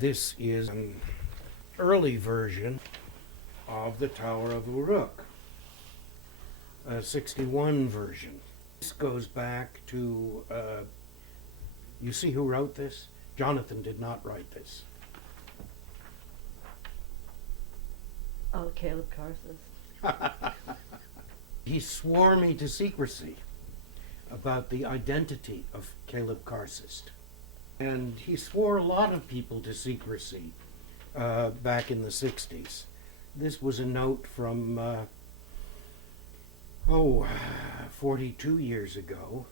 This is an early version of the Tower of Uruk, a 61 version. This goes back to, you see who wrote this? Jonathan did not write this. Oh, Caleb Carsus. He swore me to secrecy about the identity of Caleb Carsus. And he swore a lot of people to secrecy back in the 60s. This was a note from, 42 years ago.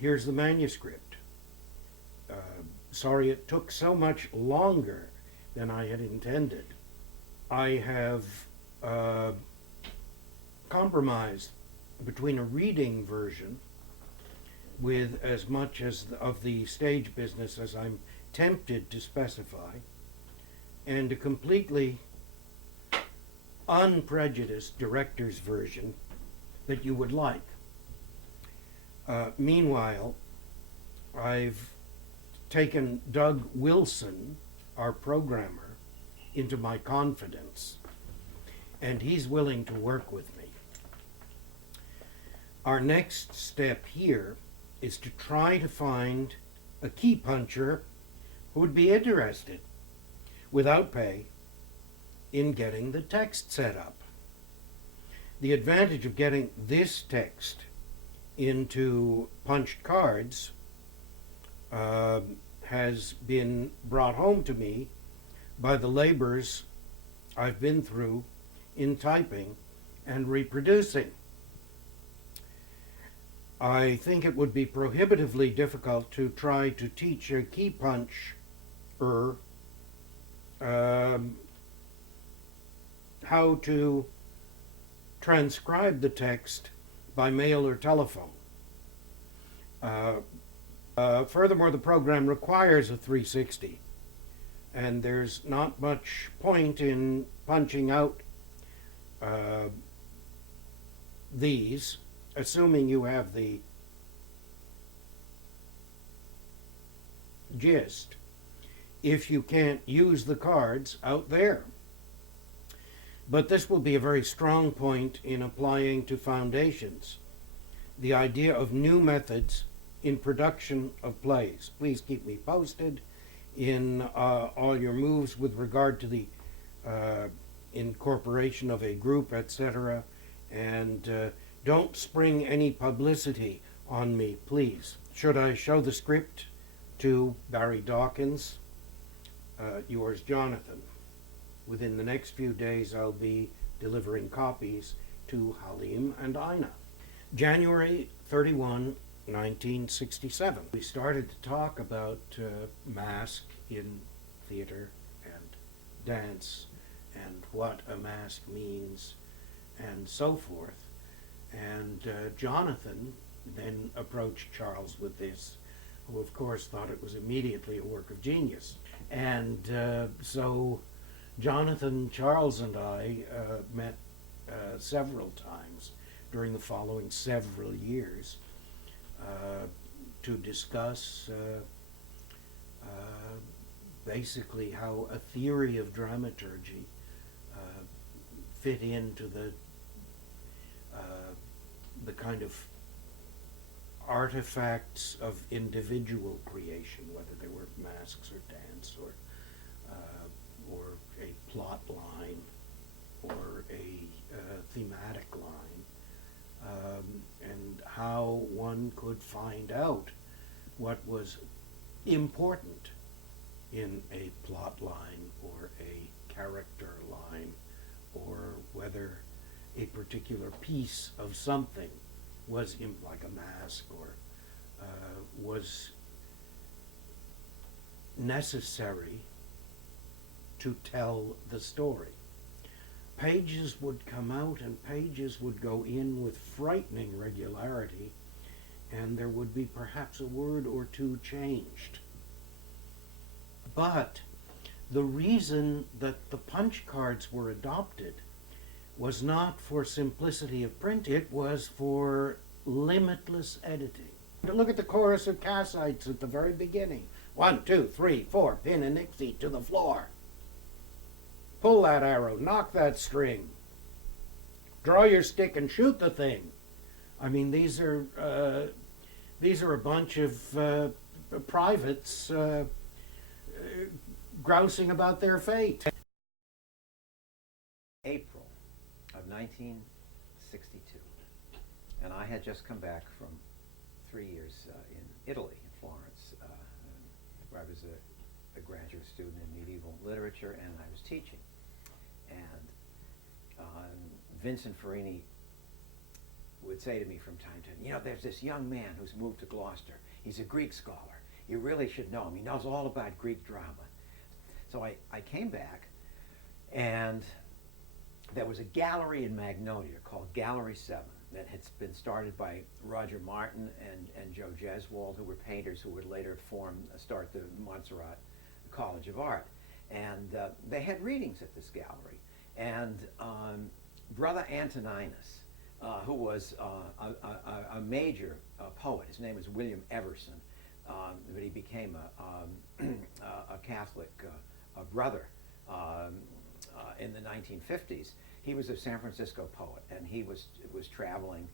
Here's the manuscript. Sorry it took so much longer than I had intended. I have compromised between a reading version with as much as of the stage business as I'm tempted to specify, and a completely unprejudiced director's version that you would like. Meanwhile, I've taken Doug Wilson, our programmer, into my confidence, and he's willing to work with me. Our next step here is to try to find a key puncher who would be interested, without pay, in getting the text set up. The advantage of getting this text into punched cards has been brought home to me by the labors I've been through in typing and reproducing. I think it would be prohibitively difficult to try to teach a key puncher how to transcribe the text by mail or telephone. Furthermore, the program requires a 360, and there's not much point in punching out these, assuming you have the gist, if you can't use the cards out there. But this will be a very strong point in applying to foundations the idea of new methods in production of plays. Please keep me posted in all your moves with regard to the incorporation of a group, etc. And don't spring any publicity on me, please. Should I show the script to Barry Dawkins? Yours, Jonathan. Within the next few days, I'll be delivering copies to Halim and Ina. January 31, 1967. We started to talk about mask in theater and dance and what a mask means and so forth. And Jonathan then approached Charles with this, who of course thought it was immediately a work of genius. And so Jonathan, Charles, and I met several times during the following several years to discuss basically how a theory of dramaturgy fit into the kind of artifacts of individual creation, whether they were masks or dance or a plot line or a thematic line, and how one could find out what was important in a plot line or a character line, or whether a particular piece of something was like a mask or was necessary to tell the story. Pages would come out and pages would go in with frightening regularity, and there would be perhaps a word or two changed. But the reason that the punch cards were adopted was not for simplicity of print, it was for limitless editing. Look at the chorus of Cassites at the very beginning. 1, 2, 3, 4, pin and Nixie to the floor. Pull that arrow, knock that string. Draw your stick and shoot the thing. I mean, these are a bunch of privates grousing about their fate. April of 1962, and I had just come back from 3 years in Italy, in Florence, where I was a graduate student in medieval literature, and I was teaching. And Vincent Farini would say to me from time to time, you know, there's this young man who's moved to Gloucester. He's a Greek scholar. You really should know him. He knows all about Greek drama. So I came back, and there was a gallery in Magnolia called Gallery 7 that had been started by Roger Martin and Joe Jeswald, who were painters who would later start the Montserrat College of Art. And they had readings at this gallery. And Brother Antoninus, who was a major poet, his name was William Everson, but he became a Catholic brother in the 1950s. He was a San Francisco poet, and he was traveling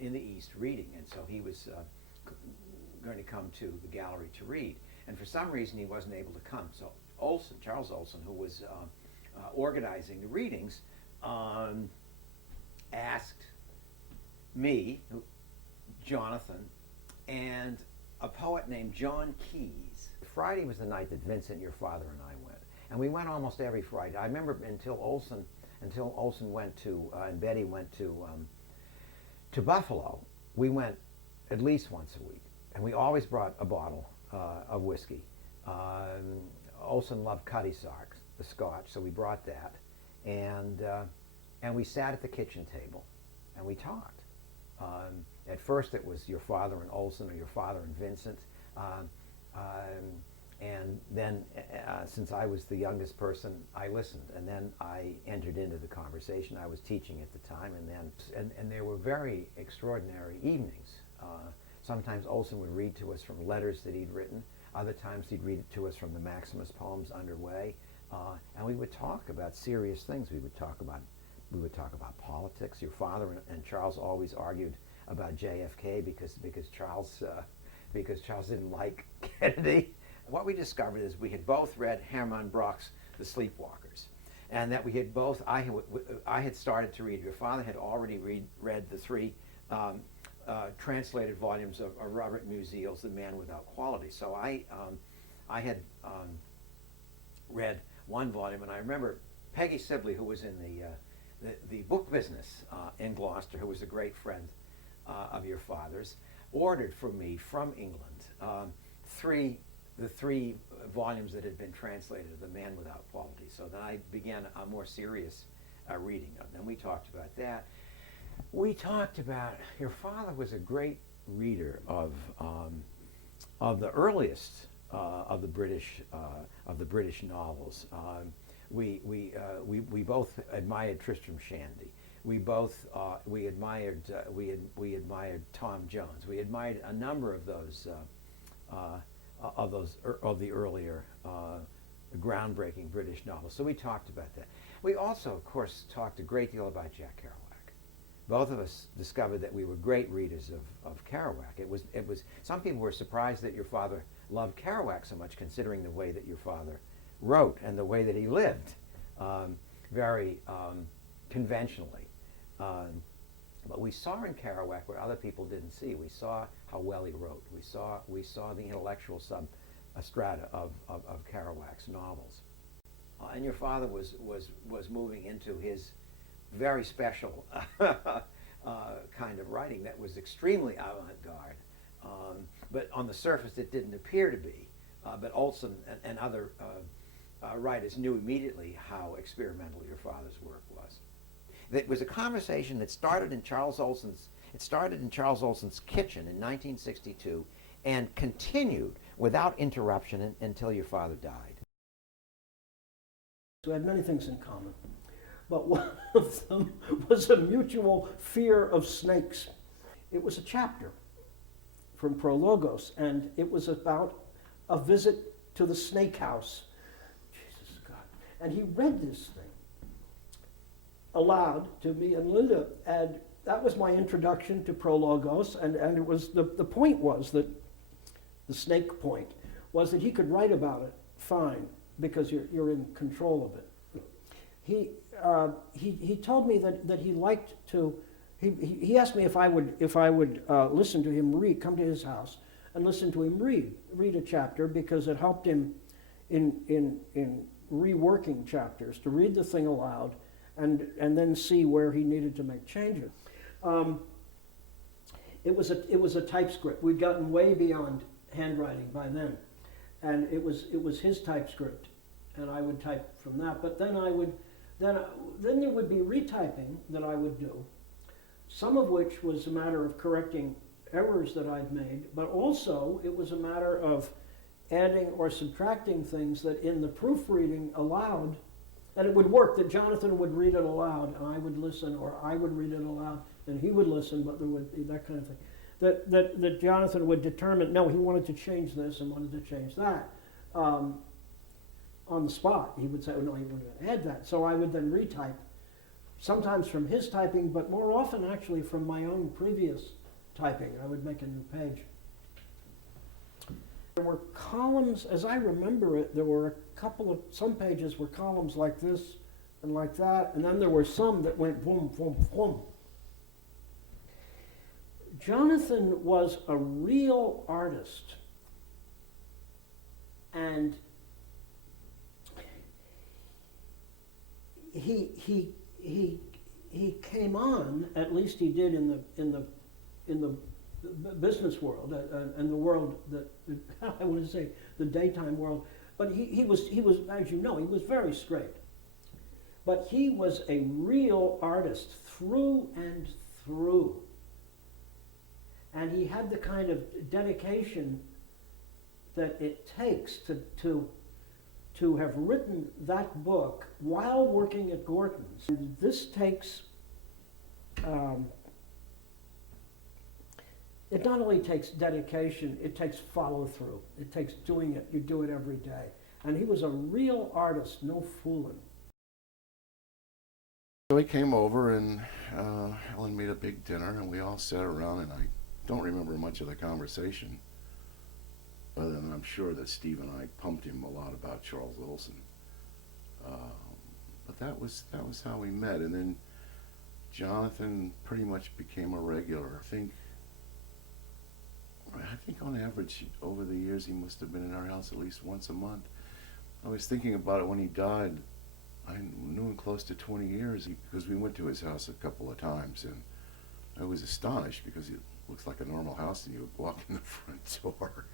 in the East reading, and so he was going to come to the gallery to read. And for some reason, he wasn't able to come. So Charles Olson, who was organizing the readings, asked me, Jonathan, and a poet named John Keyes. Friday was the night that Vincent, your father, and I went. And we went almost every Friday. I remember until Olson went to, and Betty went to Buffalo, we went at least once a week. And we always brought a bottle of whiskey. Olson loved Cutty Sark, the Scotch, so we brought that. And we sat at the kitchen table, and we talked. At first it was your father and Olson, or your father and Vincent. And then, since I was the youngest person, I listened, and then I entered into the conversation. I was teaching at the time, and there were very extraordinary evenings. Sometimes Olson would read to us from letters that he'd written. Other times he'd read it to us from the Maximus poems underway, and we would talk about serious things. We would talk about politics. Your father and Charles always argued about JFK because Charles didn't like Kennedy. What we discovered is we had both read Hermann Brock's The Sleepwalkers, and that we had both, I had started to read, your father had already read the 3 translated volumes of Robert Musil's The Man Without Quality. So I had read one volume, and I remember Peggy Sibley, who was in the book business in Gloucester, who was a great friend of your father's, ordered for me from England the 3 volumes that had been translated of The Man Without Quality. So then I began a more serious reading of them. We talked about that. We talked about, your father was a great reader of the earliest of the British novels. We both admired Tristram Shandy. We both we admired Tom Jones. We admired a number of the earlier groundbreaking British novels. So we talked about that. We also, of course, talked a great deal about Jack Kerouac. Both of us discovered that we were great readers of Kerouac. It was some people were surprised that your father loved Kerouac so much, considering the way that your father wrote and the way that he lived, very conventionally. But we saw in Kerouac what other people didn't see. We saw how well he wrote. We saw the intellectual strata of Kerouac's novels. And your father was moving into his very special kind of writing that was extremely avant-garde. But on the surface it didn't appear to be. But Olson and other writers knew immediately how experimental your father's work was. It was a conversation that started in Charles Olson's kitchen in 1962 and continued without interruption until your father died. We had many things in common, but one of them was a mutual fear of snakes. It was a chapter from Prologos, and it was about A Visit to the Snake House. Jesus God. And he read this thing aloud to me and Linda, and that was my introduction to Prologos, and it was, the point was that, the snake point, was that he could write about it fine, because you're in control of it. He told me that he liked to, he asked me if I would listen to him read, come to his house and listen to him read a chapter, because it helped him in reworking chapters, to read the thing aloud and then see where he needed to make changes. It was a typescript. We'd gotten way beyond handwriting by then, and it was his typescript, and I would type from that. But then there would be retyping that I would do, some of which was a matter of correcting errors that I'd made, but also it was a matter of adding or subtracting things that in the proofreading aloud, and it would work that Jonathan would read it aloud and I would listen, or I would read it aloud and he would listen, but there would be that kind of thing. That Jonathan would determine, no, he wanted to change this and wanted to change that. On the spot, he would say, oh no, he wanted to add that. So I would then retype, sometimes from his typing, but more often actually from my own previous typing. I would make a new page. There were columns, as I remember it, there were some pages were columns like this and like that, and then there were some that went boom, boom, boom. Jonathan was a real artist, and he came on, at least he did in the business world and the world that I want to say the daytime world. But he was, as you know, he was very straight. But he was a real artist through and through. And he had the kind of dedication that it takes to have written that book while working at Gorton's. And this takes, it not only takes dedication, it takes follow through. It takes doing it. You do it every day. And he was a real artist, no fooling. So he came over and Helen made a big dinner and we all sat around, and I don't remember much of the conversation, other than I'm sure that Steve and I pumped him a lot about Charles Wilson. But that was how we met, and then Jonathan pretty much became a regular. I think on average over the years he must have been in our house at least once a month. I was thinking about it when he died. I knew him close to 20 years because we went to his house a couple of times, and I was astonished because it looks like a normal house, and you would walk in the front door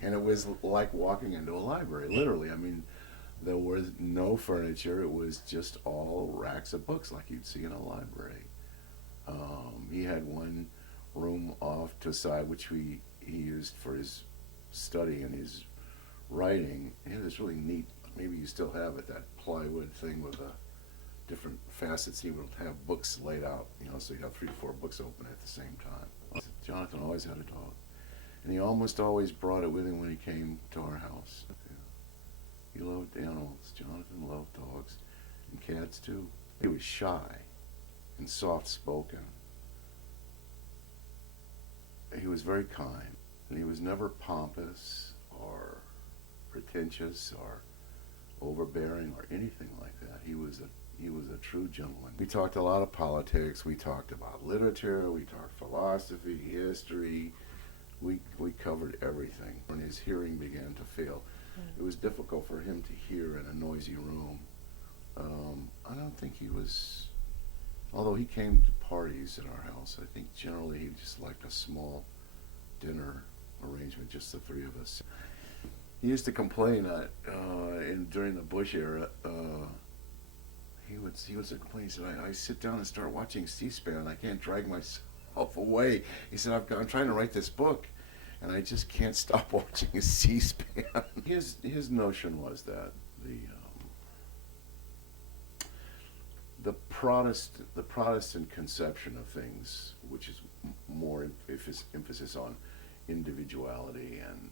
and it was like walking into a library, literally. I mean, there was no furniture. It was just all racks of books like you'd see in a library. He had one room off to the side which he used for his study and his writing. He had this really neat, maybe you still have it, that plywood thing with different facets. He would have books laid out, so you'd have 3 or 4 books open at the same time. Jonathan always had a dog, and he almost always brought it with him when he came to our house. He loved animals. Jonathan loved dogs and cats too. He was shy and soft-spoken. He was very kind, and he was never pompous or pretentious or overbearing or anything like that. He was a true gentleman. We talked a lot of politics. We talked about literature. We talked philosophy, history. We covered everything. When his hearing began to fail, it was difficult for him to hear in a noisy room. I don't think he was, although he came to parties at our house, I think generally he just liked a small dinner arrangement, just the 3 of us. He used to complain during the Bush era. He would complain. He said, I sit down and start watching C-SPAN and I can't drag myself away. He said, I'm trying to write this book and I just can't stop watching C-SPAN. His notion was that the Protestant conception of things, which is more emphasis on individuality and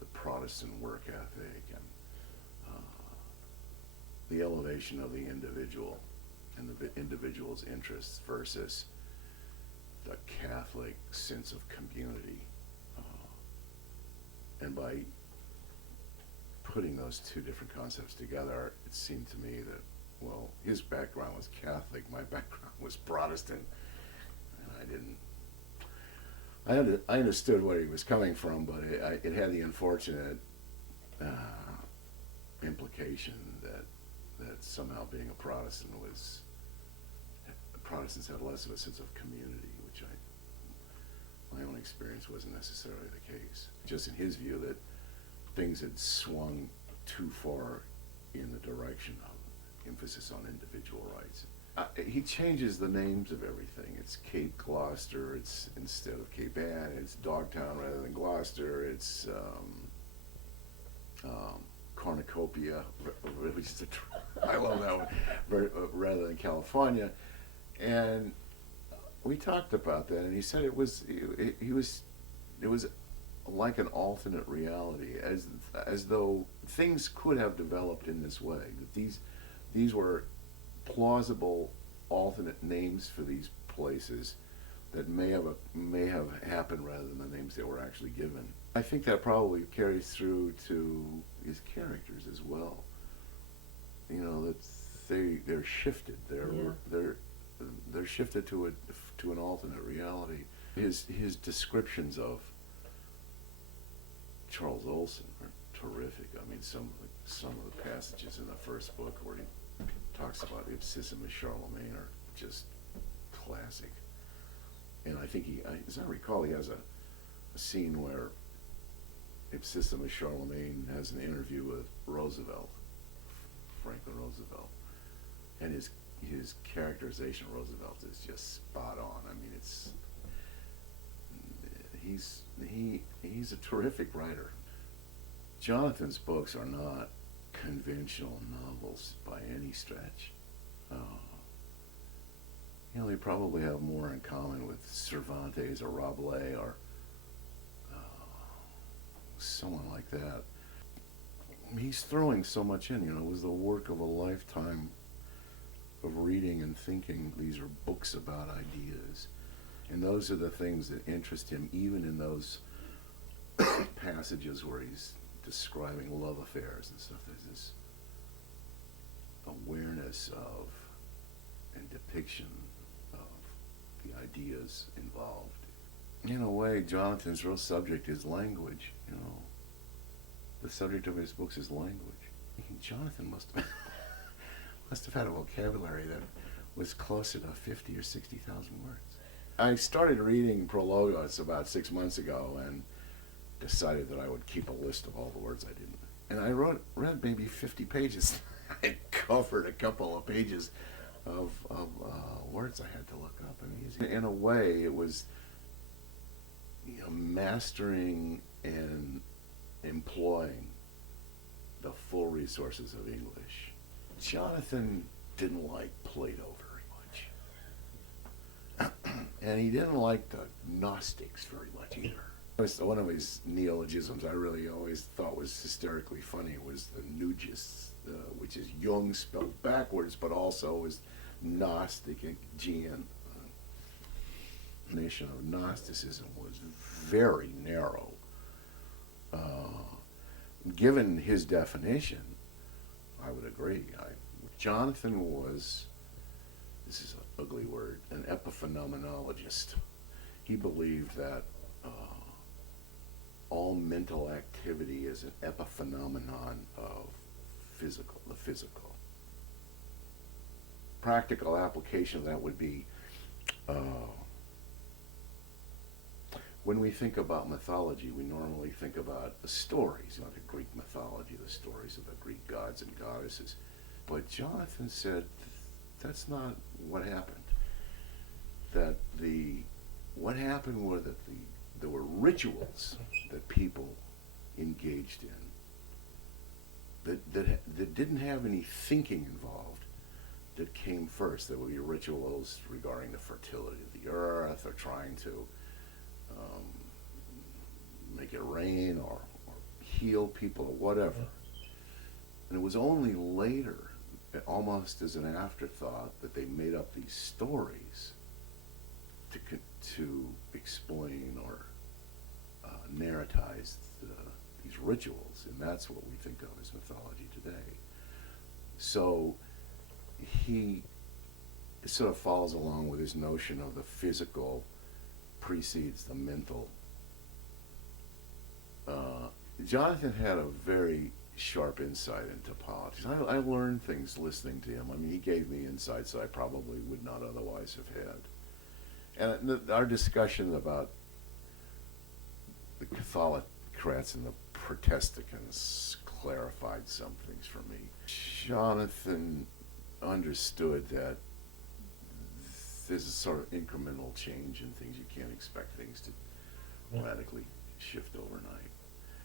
the Protestant work ethic and the elevation of the individual and the individual's interests versus the Catholic sense of community. And by putting those two different concepts together, it seemed to me that, well, his background was Catholic, my background was Protestant, and I understood where he was coming from, but it had the unfortunate implication that somehow being a Protestant Protestants had less of a sense of community, which my own experience wasn't necessarily the case. Just in his view that things had swung too far in the direction of emphasis on individual rights. He changes the names of everything. It's Cape Gloucester, it's instead of Cape Ann, it's Dogtown rather than Gloucester, it's Cornucopia, which is I love that one, rather than California. And we talked about that, and he said it was like an alternate reality, as though things could have developed in this way. That these were plausible alternate names for these places that may have happened rather than the names they were actually given. I think that probably carries through to his characters as well. You know, that they're shifted. They're shifted to an alternate reality. His descriptions of Charles Olson are terrific. I mean, some of the passages in the first book where he talks about Ipsissima Charlemagne are just classic. And I think as I recall, he has a scene where Ipsissima Charlemagne has an interview with Roosevelt, Franklin Roosevelt, and his characterization of Roosevelt is just spot on. I mean, he's a terrific writer. Jonathan's books are not conventional novels by any stretch. You know, they probably have more in common with Cervantes or Rabelais or someone like that. He's throwing so much in, you know. It was the work of a lifetime of reading and thinking. These are books about ideas. And those are the things that interest him, even in those passages where he's describing love affairs and stuff. There's this awareness of and depiction of the ideas involved. In a way, Jonathan's real subject is language, you know. The subject of his books is language. Jonathan must have had a vocabulary that was closer to 50 or 60,000 words. I started reading Prologos about 6 months ago and decided that I would keep a list of all the words I didn't. And I read maybe 50 pages. I covered a couple of pages of words I had to look up. I mean, in a way, it was, you know, mastering and employing the full resources of English. Jonathan didn't like Plato very much. And he didn't like the Gnostics very much either. One of his neologisms I really always thought was hysterically funny was the Nugists, which is Jung spelled backwards, but also is Gnostic, Aegean. The nation of Gnosticism was very narrow. Given his definition, I would agree. Jonathan was, this is an ugly word, an epiphenomenologist. He believed that all mental activity is an epiphenomenon of the physical. Practical application of that would be when we think about mythology, we normally think about the stories, the Greek mythology, the stories of the Greek gods and goddesses. But Jonathan said that's not what happened. That what happened were that there were rituals that people engaged in that didn't have any thinking involved, that came first. There would be rituals regarding the fertility of the earth, or trying to make it rain, or heal people or whatever. And it was only later, almost as an afterthought, that they made up these stories to explain or narratize these rituals, and that's what we think of as mythology today. So he sort of follows along with his notion of the physical precedes the mental. Jonathan had a very sharp insight into politics. I learned things listening to him. I mean, he gave me insights that I probably would not otherwise have had. And our discussion about the Catholics and the Protestants clarified some things for me. Jonathan understood that there's a sort of incremental change in things. You can't expect things to radically shift overnight.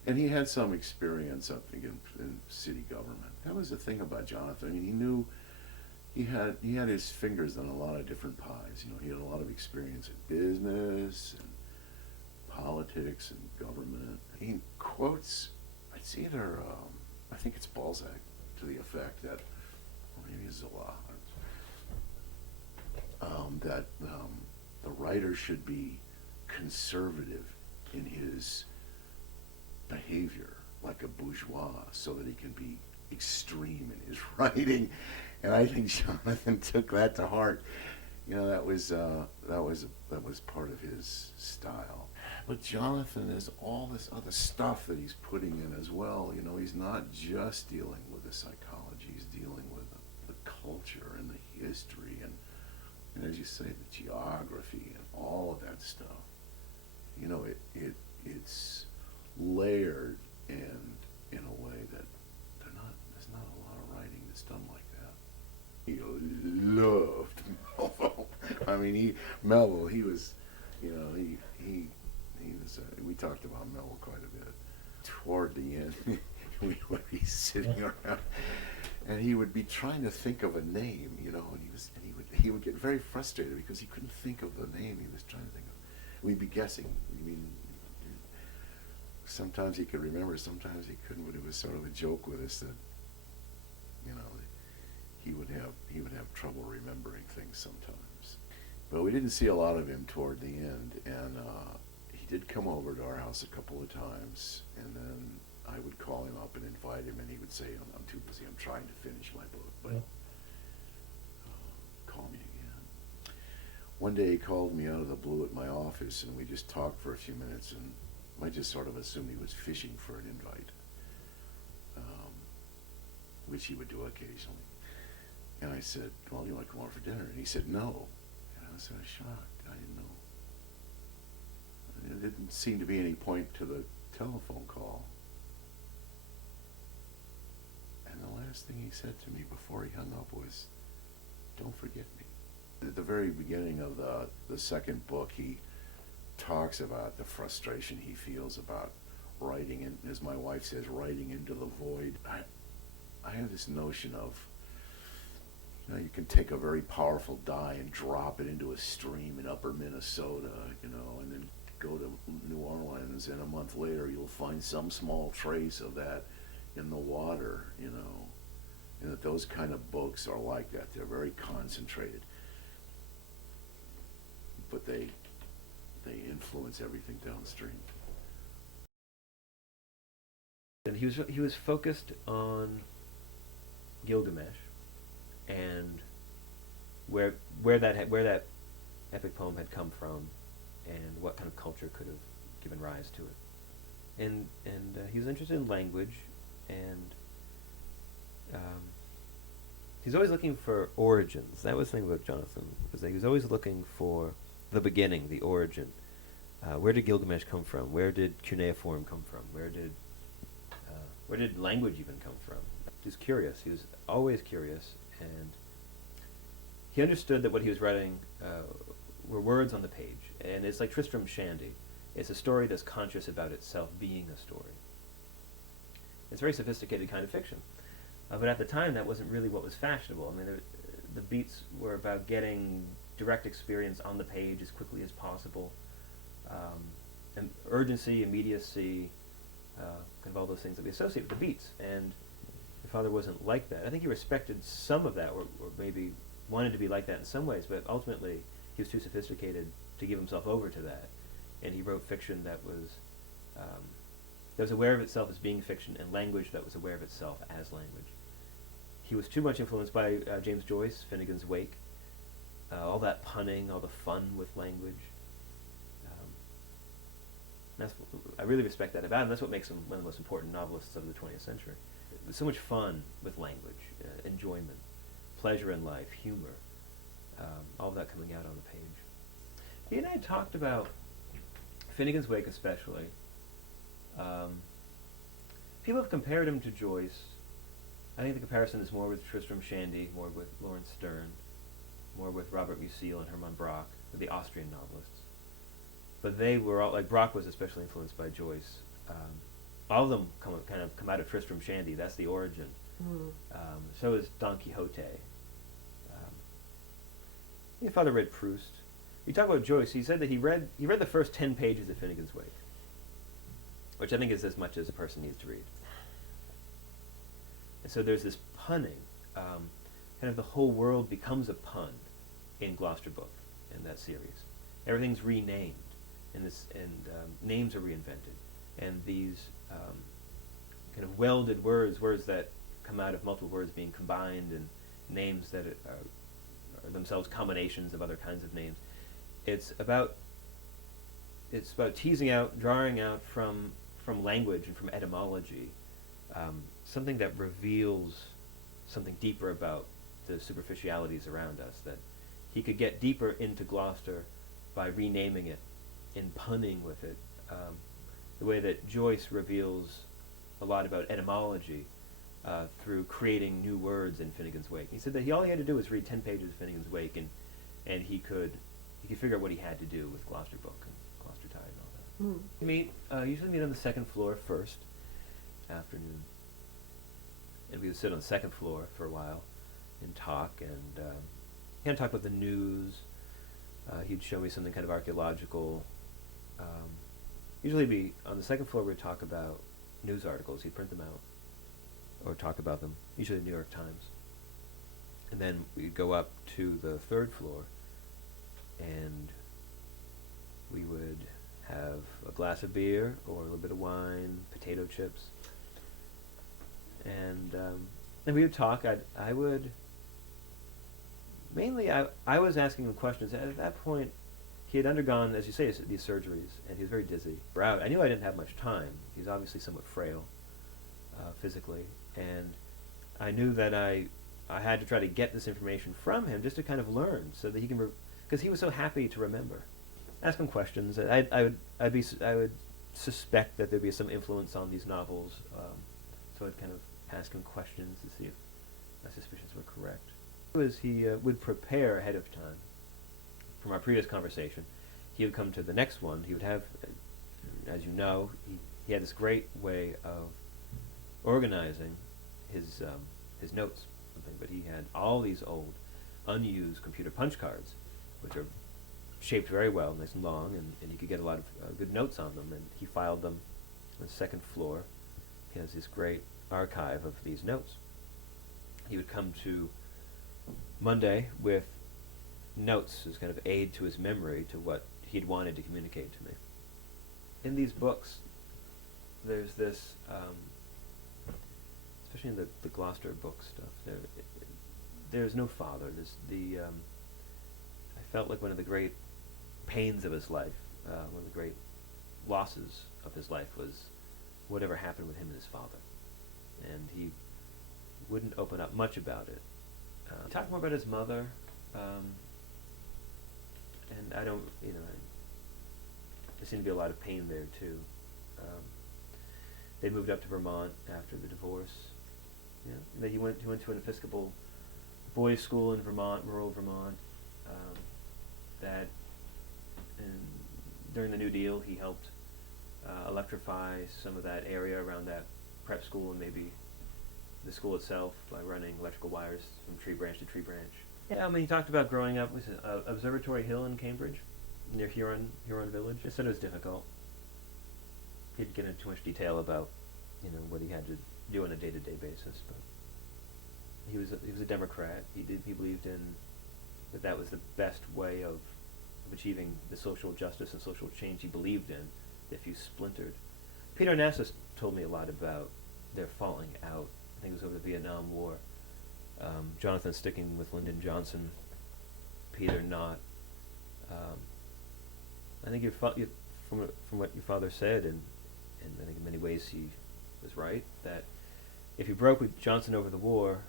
And he had some experience, I think, in city government. That was the thing about Jonathan. I mean, he knew he had his fingers on a lot of different pies. You know, he had a lot of experience in business and politics and government. He quotes, it's either, I think it's Balzac, to the effect that, or maybe it's Zola, that the writer should be conservative in his behavior, like a bourgeois, so that he can be extreme in his writing. And I think Jonathan took that to heart. You know, that was part of his style. But Jonathan has all this other stuff that he's putting in as well. You know, he's not just dealing with the psychology, he's dealing with the culture and the history and as you say, the geography and all of that stuff. You know, it's layered and in a way that there's not a lot of writing that's done like that. He loved Melville. I mean, Melville, he was, you know, he was, we talked about Melville quite a bit. Toward the end, we would be sitting around, and he would be trying to think of a name, you know, and he would get very frustrated because he couldn't think of the name he was trying to think of. We'd be guessing. I mean, sometimes he could remember, sometimes he couldn't, but it was sort of a joke with us that, you know, he would have trouble remembering things sometimes. But we didn't see a lot of him toward the end, and he did come over to our house a couple of times, and then I would call him up and invite him, and he would say, I'm too busy, I'm trying to finish my book, but call me again. One day he called me out of the blue at my office, and we just talked for a few minutes, and I just sort of assumed he was fishing for an invite, which he would do occasionally. And I said, well, you want to come over for dinner? And he said, no. And I was sort of shocked. I didn't know. There didn't seem to be any point to the telephone call. And the last thing he said to me before he hung up was, don't forget me. At the very beginning of the second book, he talks about the frustration he feels about writing, and as my wife says, writing into the void. I have this notion of, you know, you can take a very powerful dye and drop it into a stream in upper Minnesota, you know, and then go to New Orleans, and a month later you'll find some small trace of that in the water, you know, and that those kind of books are like that. They're very concentrated, but they influence everything downstream. And he was focused on Gilgamesh and where that epic poem had come from and what kind of culture could have given rise to it. And he was interested in language, and he's always looking for origins. That was the thing about Jonathan, was that he was always looking for the beginning, the origin. Where did Gilgamesh come from? Where did cuneiform come from? Where did language even come from? He was curious. He was always curious, and he understood that what he was writing were words on the page. And it's like Tristram Shandy. It's a story that's conscious about itself being a story. It's a very sophisticated kind of fiction. But at the time, that wasn't really what was fashionable. I mean, the beats were about getting direct experience on the page as quickly as possible. And urgency, immediacy, kind of all those things that we associate with the beats. And your father wasn't like that. I think he respected some of that, or maybe wanted to be like that in some ways, but ultimately he was too sophisticated to give himself over to that. And he wrote fiction that was aware of itself as being fiction, and language that was aware of itself as language. He was too much influenced by James Joyce, Finnegan's Wake, all that punning, all the fun with language. I really respect that about him. That's what makes him one of the most important novelists of the 20th century. There's so much fun with language, enjoyment, pleasure in life, humor, all of that coming out on the page. He and I talked about Finnegan's Wake especially. People have compared him to Joyce. I think the comparison is more with Tristram Shandy, more with Lawrence Sterne, more with Robert Musil and Hermann Brock, the Austrian novelists. But they were all, like Brock was especially influenced by Joyce. All of them come out of Tristram Shandy. That's the origin. So is Don Quixote. Your father read Proust. You talk about Joyce. He said that he read the first 10 pages of Finnegan's Wake, which I think is as much as a person needs to read. And so there's this punning. Kind of the whole world becomes a pun in Gloucester Book, in that series. Everything's renamed, and names are reinvented, and these kind of welded words that come out of multiple words being combined, and names that are themselves combinations of other kinds of names. It's about teasing out, drawing out from language and from etymology, something that reveals something deeper about the superficialities around us, that he could get deeper into Gloucester by renaming it and punning with it, the way that Joyce reveals a lot about etymology through creating new words in Finnegan's Wake. He said that all he had to do was read 10 pages of Finnegan's Wake, and he could figure out what he had to do with Gloucester Book and Gloucester Tide and all that. We usually meet on the second floor first afternoon, and we would sit on the second floor for a while and talk, and he'd talk about the news. He'd show me something kind of archaeological. Usually be on the second floor we'd talk about news articles. He'd print them out or talk about them, usually the New York Times. And then we'd go up to the third floor and we would have a glass of beer or a little bit of wine, potato chips. And we would talk. I was asking him questions. At that point, he had undergone, as you say, these surgeries, and he was very dizzy. I knew I didn't have much time. He's obviously somewhat frail physically, and I knew that I had to try to get this information from him just to kind of learn, so that he can, because he was so happy to remember. Ask him questions. I would suspect that there'd be some influence on these novels, so I'd kind of ask him questions to see if my suspicions were correct. He would prepare ahead of time. From our previous conversation, he would come to the next one. He would have, as you know, he had this great way of organizing his notes. But he had all these old, unused computer punch cards, which are shaped very well, nice and long, and you could get a lot of good notes on them. And he filed them on the second floor. He has this great archive of these notes. He would come to Monday with notes as kind of aid to his memory, to what he'd wanted to communicate to me. In these books, there's this, especially in the Gloucester book stuff, there's no father. I felt like one of the great pains of his life, one of the great losses of his life was whatever happened with him and his father. And he wouldn't open up much about it. He talked more about his mother, and I don't, there seemed to be a lot of pain there too. They moved up to Vermont after the divorce. Yeah, he went to an Episcopal boys' school in Vermont, rural Vermont. During the New Deal, he helped electrify some of that area around that prep school and maybe the school itself by running electrical wires from tree branch to tree branch. Yeah, he talked about growing up with Observatory Hill in Cambridge, near Huron Village. He said it was difficult. didn't get into too much detail about, what he had to do on a day-to-day basis, but he was a Democrat. He believed in that was the best way of achieving the social justice and social change he believed in. If you splintered, Peter Onassis told me a lot about their falling out. I think it was over the Vietnam War. Jonathan sticking with Lyndon Johnson, Peter not. I think from what your father said, and I think in many ways he was right, that if you broke with Johnson over the war,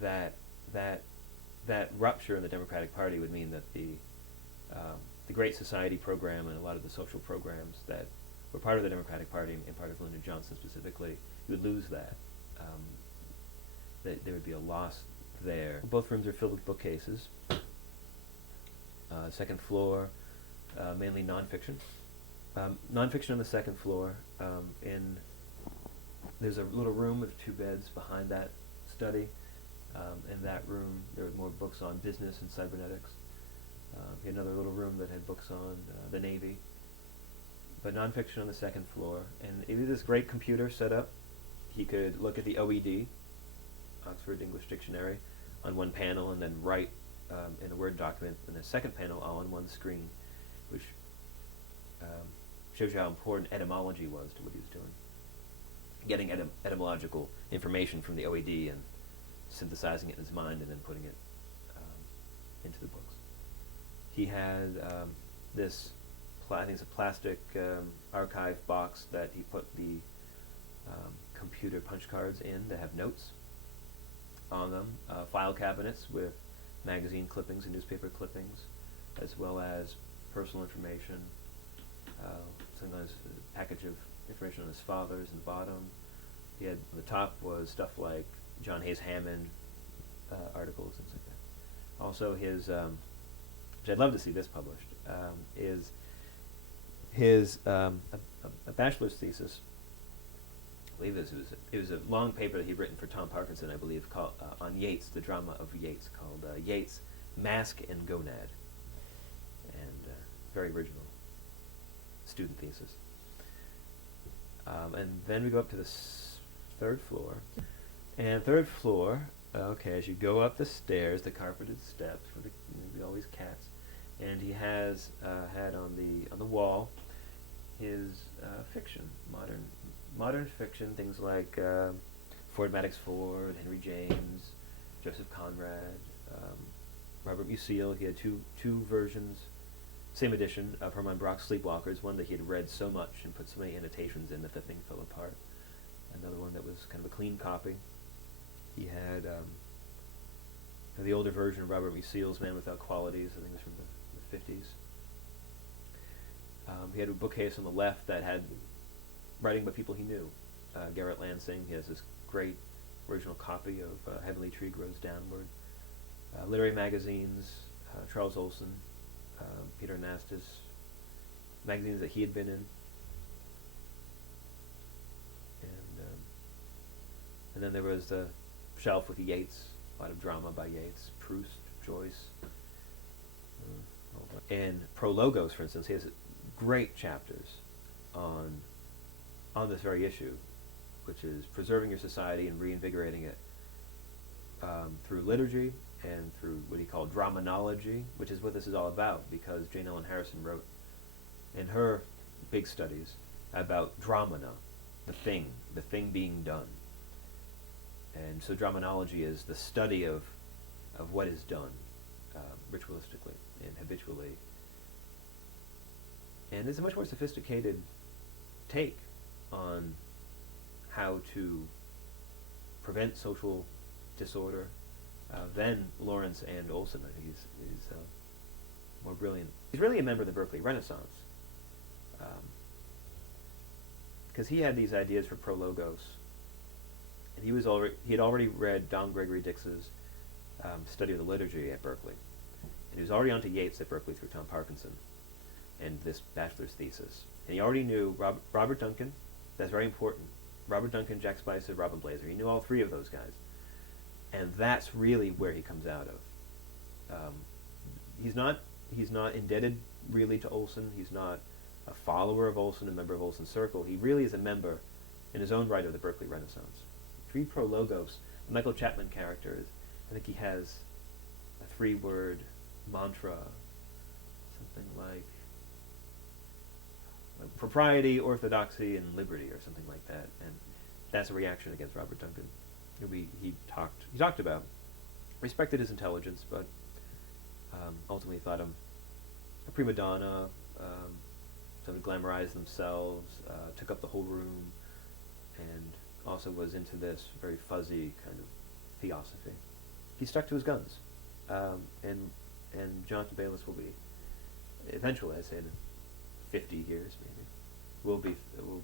that rupture in the Democratic Party would mean that the Great Society program and a lot of the social programs that were part of the Democratic Party and part of Lyndon Johnson specifically, you would lose that. That there would be a loss there. Both rooms are filled with bookcases. Second floor, mainly nonfiction. Nonfiction on the second floor. There's a little room with 2 beds behind that study. In that room, there were more books on business and cybernetics. He had another little room that had books on the Navy. But nonfiction on the second floor. And he had this great computer set up. He could look at the OED, Oxford English Dictionary, on one panel and then write in a Word document in the second panel all on one screen, which shows you how important etymology was to what he was doing. Getting etymological information from the OED and synthesizing it in his mind and then putting it into the books. He had this, I think it's a plastic archive box that he put the computer punch cards in that have notes on them, file cabinets with magazine clippings and newspaper clippings, as well as personal information, sometimes a package of information on his father's in the bottom. He had, on the top was stuff like John Hayes Hammond articles, things like that. Also his, which I'd love to see this published, is his a bachelor's thesis. I believe it was a long paper that he'd written for Tom Parkinson, I believe, called on Yeats, the drama of Yeats, called Yeats, Mask and Gonad, and very original student thesis. And then we go up to the third floor, and third floor. Okay, as you go up the stairs, the carpeted steps for all these cats, and he has had on the wall his fiction, modern fiction, things like Ford Madox Ford, Henry James, Joseph Conrad, Robert Musil. He had two versions, same edition of Hermann Brock's Sleepwalkers, one that he had read so much and put so many annotations in that the thing fell apart. Another one that was kind of a clean copy. He had the older version of Robert Musil's Man Without Qualities, I think it was from the 50s. He had a bookcase on the left that had writing by people he knew. Garrett Lansing, he has this great original copy of Heavenly Tree Grows Downward. Literary magazines, Charles Olson, Peter Onassis, magazines that he had been in. And then there was the shelf with Yeats, a lot of drama by Yeats, Proust, Joyce. And Prologos, for instance, he has great chapters on this very issue, which is preserving your society and reinvigorating it through liturgy and through what he called dramanology, which is what this is all about, because Jane Ellen Harrison wrote in her big studies about dramana, the thing being done. And so dramanology is the study of what is done ritualistically and habitually. And it's a much more sophisticated take on how to prevent social disorder than Lawrence and Olson. I think he's more brilliant. He's really a member of the Berkeley Renaissance, because he had these ideas for Prologos, and he had already read Dom Gregory Dix's Study of the Liturgy at Berkeley, and he was already onto Yeats at Berkeley through Tom Parkinson and this bachelor's thesis. And he already knew Robert Duncan. That's very important. Robert Duncan, Jack Spicer, Robin Blazer. He knew all three of those guys. And that's really where he comes out of. He's not indebted really to Olson. He's not a follower of Olson, a member of Olson's circle. He really is a member in his own right of the Berkeley Renaissance. Three Prologos, the Michael Chapman character, I think he has a 3-word mantra, something like propriety, orthodoxy, and liberty, or something like that. And that's a reaction against Robert Duncan. He talked about, respected his intelligence, but ultimately thought him a prima donna, sort of glamorized themselves, took up the whole room, and also was into this very fuzzy kind of theosophy. He stuck to his guns, and Jonathan Bayliss will be eventually, I'd say in 50 years maybe, will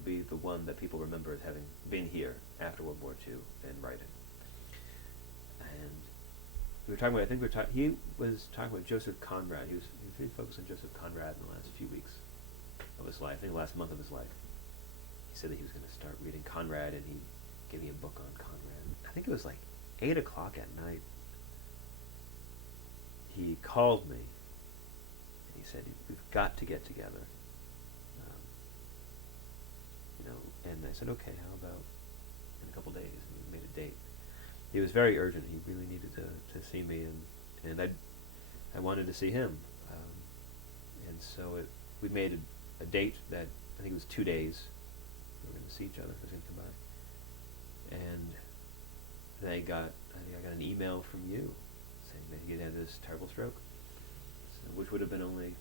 be the one that people remember as having been here after World War II and writing. And we were talking about, he was talking about Joseph Conrad. He was really focused on Joseph Conrad in the last few weeks of his life, I think the last month of his life. He said that he was going to start reading Conrad, and he gave me a book on Conrad. I think it was like 8 o'clock at night. He called me, and he said, "We've got to get together." And I said, "Okay, how about in a couple days?" And we made a date. He was very urgent. He really needed to see me, and I wanted to see him. And so we made a date that I think it was 2 days. We were going to see each other. I was going to come by. And then I got an email from you saying that he had had this terrible stroke, which would have been only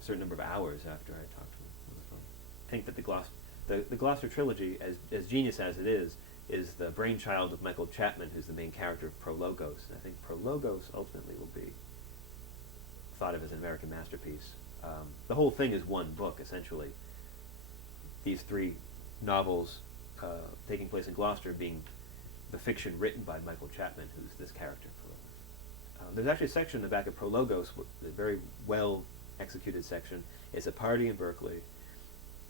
a certain number of hours after I talked to him on the phone. I think that the Gloucester trilogy, as genius as it is the brainchild of Michael Chapman, who's the main character of Prologos. And I think Prologos ultimately will be thought of as an American masterpiece. The whole thing is one book, essentially. These 3 novels taking place in Gloucester being the fiction written by Michael Chapman, who's this character, Prologos. There's actually a section in the back of Prologos, a very well-executed section. It's a party in Berkeley,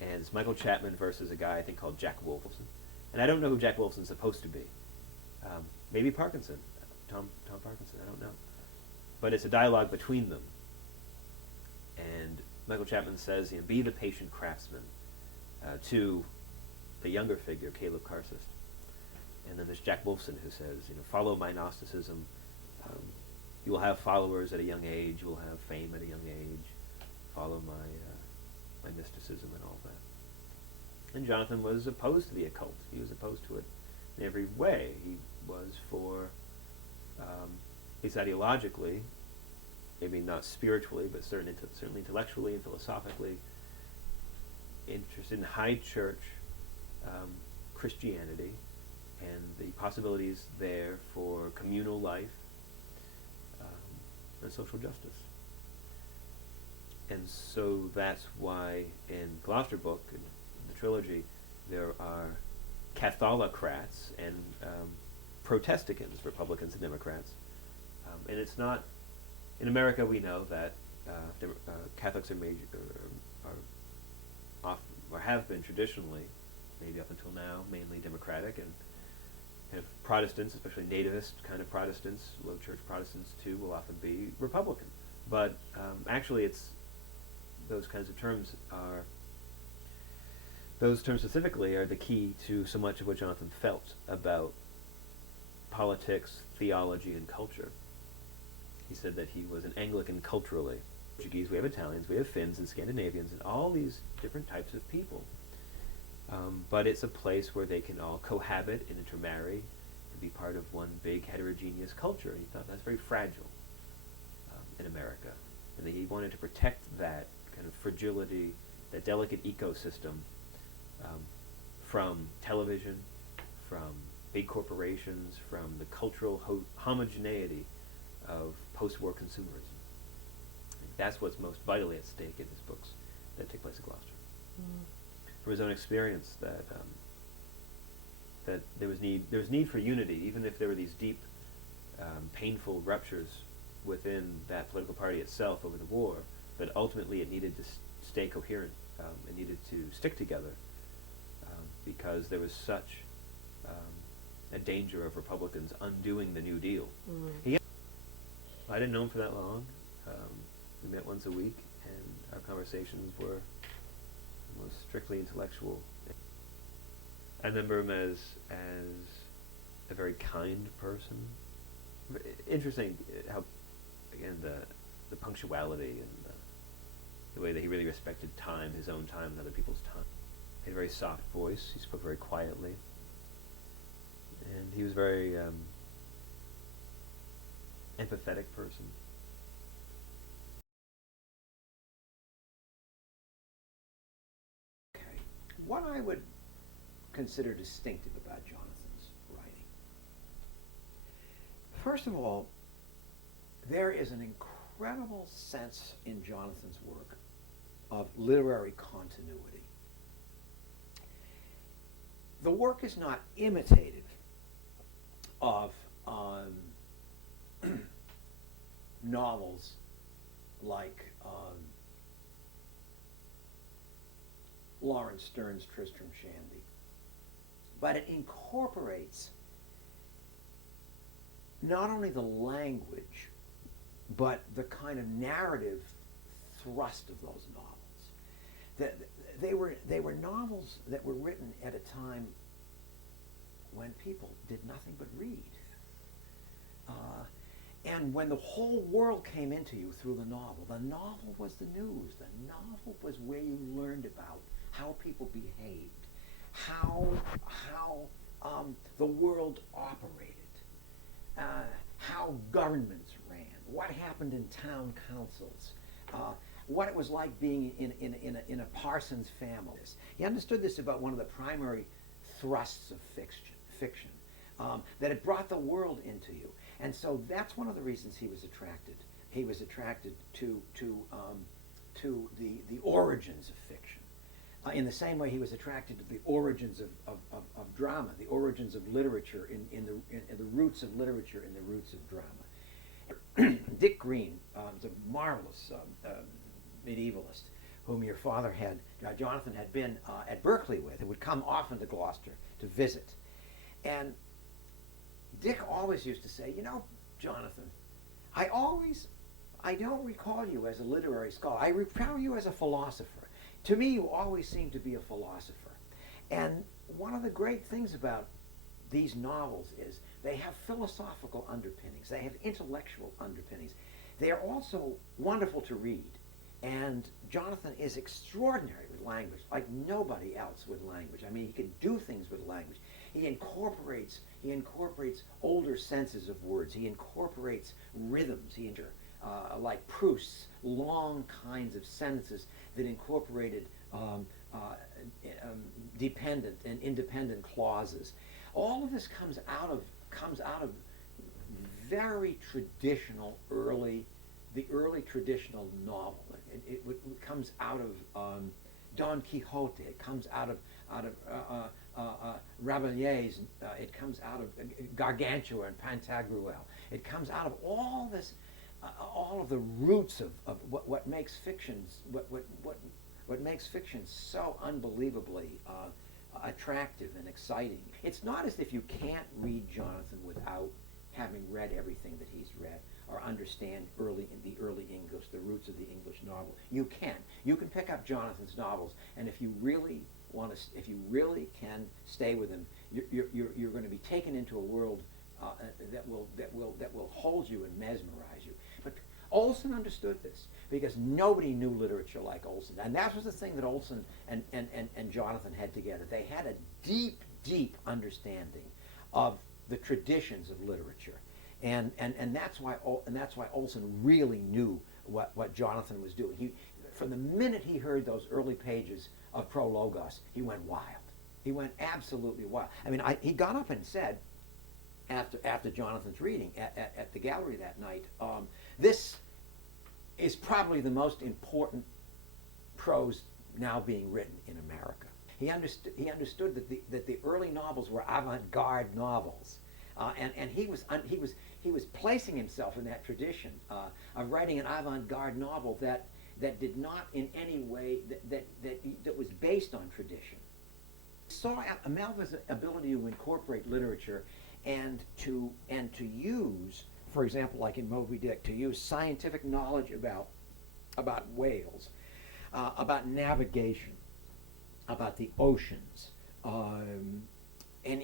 and it's Michael Chapman versus a guy I think called Jack Wolfson. And I don't know who Jack Wolfson's supposed to be. Maybe Parkinson, Tom Parkinson, I don't know. But it's a dialogue between them. And Michael Chapman says, "Be the patient craftsman," to the younger figure, Caleb Carcist. And then there's Jack Wolfson who says, "Follow my Gnosticism. You will have followers at a young age. You will have fame at a young age. Follow my mysticism and all that." And Jonathan was opposed to the occult. He was opposed to it in every way. He was for, at least ideologically, maybe not spiritually, but certainly intellectually and philosophically, interested in high church Christianity and the possibilities there for communal life and social justice. And so that's why in Gloucester book, in the trilogy, there are Catholicrats and Protestants, Republicans and Democrats. And it's not, in America we know that Catholics are often, or have been traditionally, maybe up until now, mainly Democratic, and Protestants, especially nativist kind of Protestants, low church Protestants too, will often be Republican. But actually it's, those kinds of terms are, those terms specifically are the key to so much of what Jonathan felt about politics, theology, and culture. He said that he was an Anglican culturally. Portuguese, we have Italians, we have Finns and Scandinavians, and all these different types of people. But it's a place where they can all cohabit and intermarry and be part of one big heterogeneous culture. And he thought that's very fragile in America. And that he wanted to protect that kind of fragility, that delicate ecosystem from television, from big corporations, from the cultural homogeneity of post-war consumerism. That's what's most vitally at stake in his books that take place at Gloucester. From his own experience, that that there was need for unity, even if there were these deep, painful ruptures within that political party itself over the war. But ultimately, it needed to stay coherent. It needed to stick together because there was such a danger of Republicans undoing the New Deal. I didn't know him for that long. We met once a week, and our conversations were was strictly intellectual. I remember him as a very kind person. Interesting how, again, the punctuality and the way that he really respected time, his own time and other people's time. He had a very soft voice. He spoke very quietly. And he was a very empathetic person. Okay. What I would consider distinctive about Jonathan's writing. First of all, there is an incredible sense in Jonathan's work of literary continuity. The work is not imitative of novels like Lawrence Stern's Tristram Shandy, but it incorporates not only the language, but the kind of narrative thrust of those novels. They were novels that were written at a time when people did nothing but read. And when the whole world came into you through the novel was the news. The novel was where you learned about how people behaved, how the world operated, how governments ran, what happened in town councils, what it was like being in a parson's family. He understood this about one of the primary thrusts of fiction, that it brought the world into you. And so that's one of the reasons he was attracted. He was attracted to the origins of fiction. In the same way he was attracted to the origins of drama, the origins of literature, in the roots of literature, in the roots of drama. Dick Greene was a marvelous medievalist whom your father had, Jonathan had been at Berkeley with, and would come often to Gloucester to visit. And Dick always used to say, you know, Jonathan, I don't recall you as a literary scholar. I recall you as a philosopher. To me, you always seem to be a philosopher. And one of the great things about these novels is they have philosophical underpinnings. They have intellectual underpinnings. They are also wonderful to read. And Jonathan is extraordinary with language, like nobody else with language. I mean, he can do things with language. He incorporates older senses of words. He incorporates rhythms. Like Proust's long kinds of sentences that incorporated dependent and independent clauses. All of this comes out of very traditional the early traditional novel. It comes out of Don Quixote. It comes out of Rabelais. It comes out of Gargantua and Pantagruel. It comes out of all this, all of the roots of what makes fiction so unbelievably attractive and exciting. It's not as if you can't read Jonathan without having read everything that he's read or understand the early English, the roots of the English novel. You can. You can pick up Jonathan's novels, and if you really can stay with him, you're going to be taken into a world that will hold you and mesmerize you. But Olson understood this because nobody knew literature like Olson, and that was the thing that Olson and Jonathan had together. They had a deep understanding of the traditions of literature, and that's why Olson really knew what Jonathan was doing. From the minute he heard those early pages of Prologos, he went wild. He went absolutely wild. I mean, he got up and said, after Jonathan's reading at the gallery that night, this is probably the most important prose now being written in America. He understood that the early novels were avant-garde novels, and he was placing himself in that tradition of writing an avant-garde novel that did not in any way that was based on tradition. Saw Melville's ability to incorporate literature and to use, for example, like in Moby Dick, to use scientific knowledge about whales, about navigation, about the oceans, and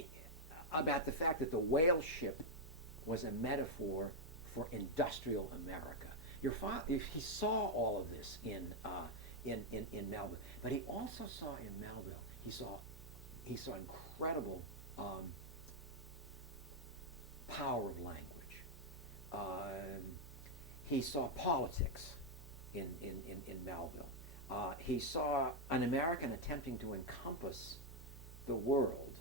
about the fact that the whale ship was a metaphor for industrial America. Your father, he saw all of this in Melville, but he also saw in Melville, he saw incredible power of language. He saw politics in Melville. He saw an American attempting to encompass the world.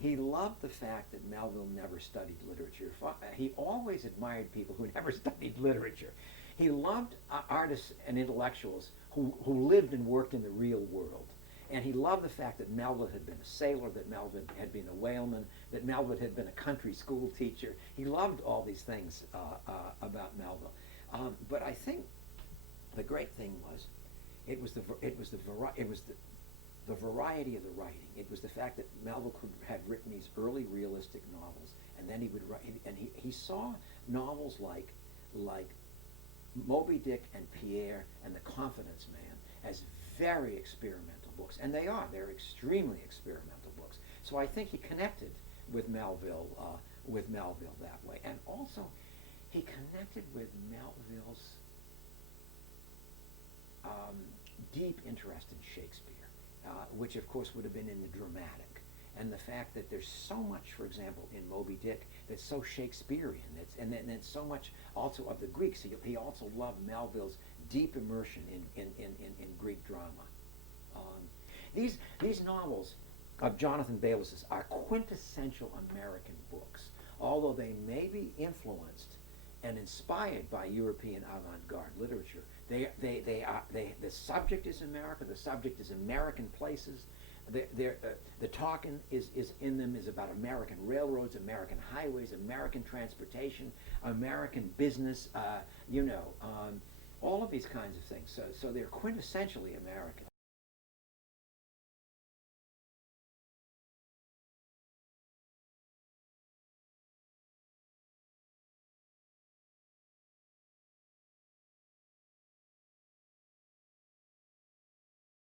He loved the fact that Melville never studied literature. He always admired people who never studied literature. He loved artists and intellectuals who lived and worked in the real world. And he loved the fact that Melville had been a sailor, that Melville had been a whaleman, that Melville had been a country school teacher. He loved all these things about Melville. But I think the great thing was, it was the variety of the writing. It was the fact that Melville had written these early realistic novels, and then he would write, and he saw novels like Moby Dick and Pierre and The Confidence Man as very experimental books, and they're extremely experimental books. So I think he connected with Melville that way, and also he connected with Melville's deep interest in Shakespeare, which of course would have been in the dramatic, and the fact that there's so much, for example, in Moby Dick that's so Shakespearean, and then so much also of the Greeks. He also loved Melville's deep immersion in Greek drama. These novels of Jonathan Bayliss's are quintessential American books, although they may be influenced and inspired by European avant-garde literature. The subject is America. The subject is American places. The talk is in them is about American railroads, American highways, American transportation, American business. All of these kinds of things. So they're quintessentially American.